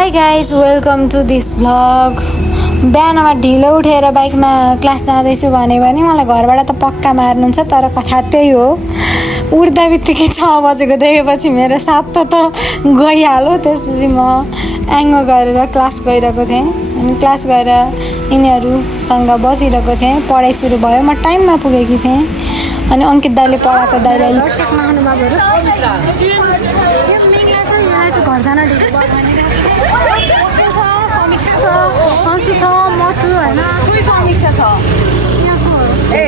High guys welcome to this vlog. बिहानमा ढिलो उठेर बाइकमा क्लास जाँदैछु भने मलाई घरबाट त पक्का मार्नुहुन्छ, तर कथा त्यही हो। उठ्दा बित्तिकै 6 बजेको देखेपछि मेरो साथ त गइहाल्यो। त्यसपछि म एङ्गो गरेर क्लास गइरहेको थिएँ अनि क्लास गएर यिनीहरूसँग बसिरहेको थिएँ। पढाइ सुरु भयो, म टाइममा पुगेकी थिएँ अनि अङ्कित दाले पढाएको दाइलाई दर्शक महानुभावहरू घर जान ढिलो भयो भनिरहेको समीक्षा छ, अन्सु छ, म छु होइन। कोही समीक्षा छ यहाँको ए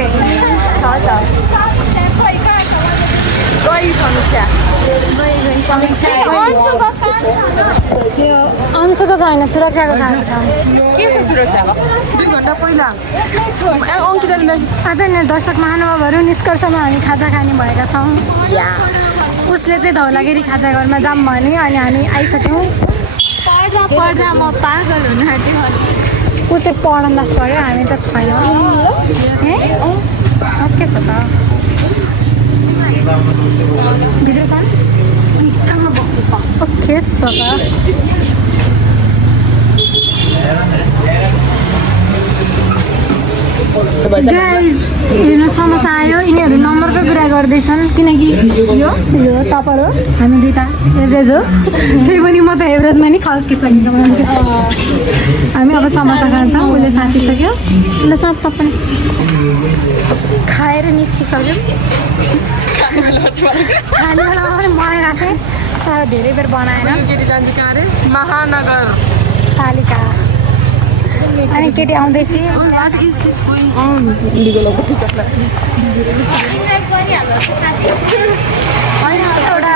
छ गई समीक्षा त्यो अंशुको छैन, सुरक्षाको छ। के छ सुरक्षा 2 घन्टा पहिला अङ्कितले मेसेज आज दर्शक महानुभावहरू निष्कर्षमा हामी खाजा खाने भएका छौँ। उसले चाहिँ धौलागिरी खाजा घरमा जाऊँ भने अनि हामी आइसक्यौँ। पढ्दा म पागल हुन आँटेँ। ऊ चाहिँ पढन्दास पढ्यो, हामी त छैनौँ। के छ त भित्र जानु के छ त गाइज हेर्नु समस्या आयो। यिनीहरू नम्बरको कुरा गर्दैछन् किनकि यो टपर हो, हामी दुईवटा एभरेज हो। त्यही पनि म त एभरेजमा नि खस्किसकेको मान्छे। हामी अब समोसा खान्छौँ। उसले साथिसक्यो, उसले साथ पनि खाएर निस्किसक्यो। खाने बेलामा पनि बनाइरहेको थिएँ तर धेरै बेर बनाएन। केटी जान्छ कहाँ अरे महानगर पालिका अनि केटी आउँदैछ। होइन एउटा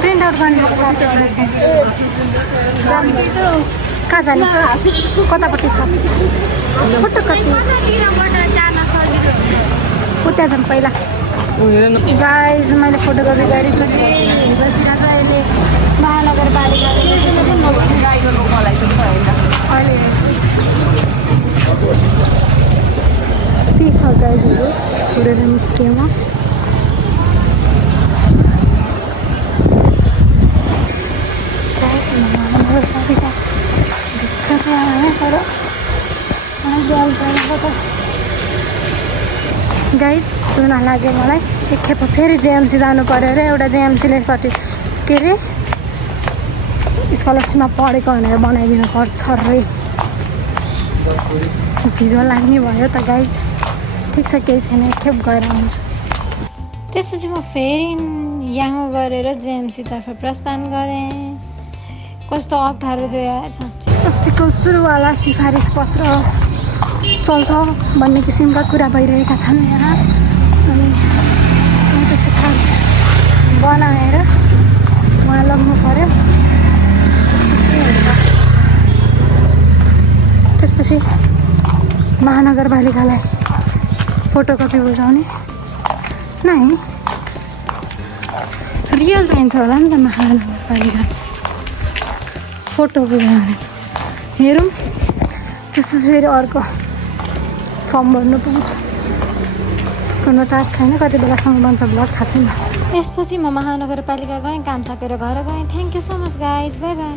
प्रिन्ट आउट गर्ने कहाँ जाने, कतापट्टि छ फोटो कति उता जाऊँ पहिला। गाइज मैले फोटोकपी गरिसकेँ, बसिरहेको छ अहिले महानगरपालिकाले। अहिले त्यही छ गाइजहरू, छोडेर निस्केँ म। महानगरपालिका भित्र चाहिँ आयो तर मलाई ज्ञान छैन त। गाइज सुन लाग्यो मलाई एकखेप फेरि जेएमसी जानु पऱ्यो अरे। एउटा जेएमसीले के अरे स्कलरसिपमा पढेको भनेर बनाइदिनु पर्छ अरे। झिझो लाग्ने भयो त गाइज। ठिक छ, केही छैन, एकखेप गएर आउँछु। त्यसपछि म फेरि याङ्गो गरेर जेएमसीतर्फ प्रस्थान गरेँ। कस्तो अप्ठ्यारो थियो यार साँच्चै। अस्तिको सुरुवाला सिफारिस पत्र चल्छ भन्ने किसिमका कुरा भइरहेका छन् यहाँ। अनि त्यो सिफारिस बनाएर उहाँ लग्नु पऱ्यो। त्यसपछि महानगरपालिकालाई फोटोकपी बुझाउने नै रियल चाहिन्छ होला नि त। महानगरपालिका फोटो बुझाउने त हेरौँ। त्यसपछि फेरि अर्को फर्म भर्नु पाउँछ। फोनमा चार्ज छैन, कति बेलासम्म बन्छ भ्लग थाहा छैन। यसपछि म महानगरपालिका गएँ, काम सकेर घर गएँ। Thank you so much guys, by by.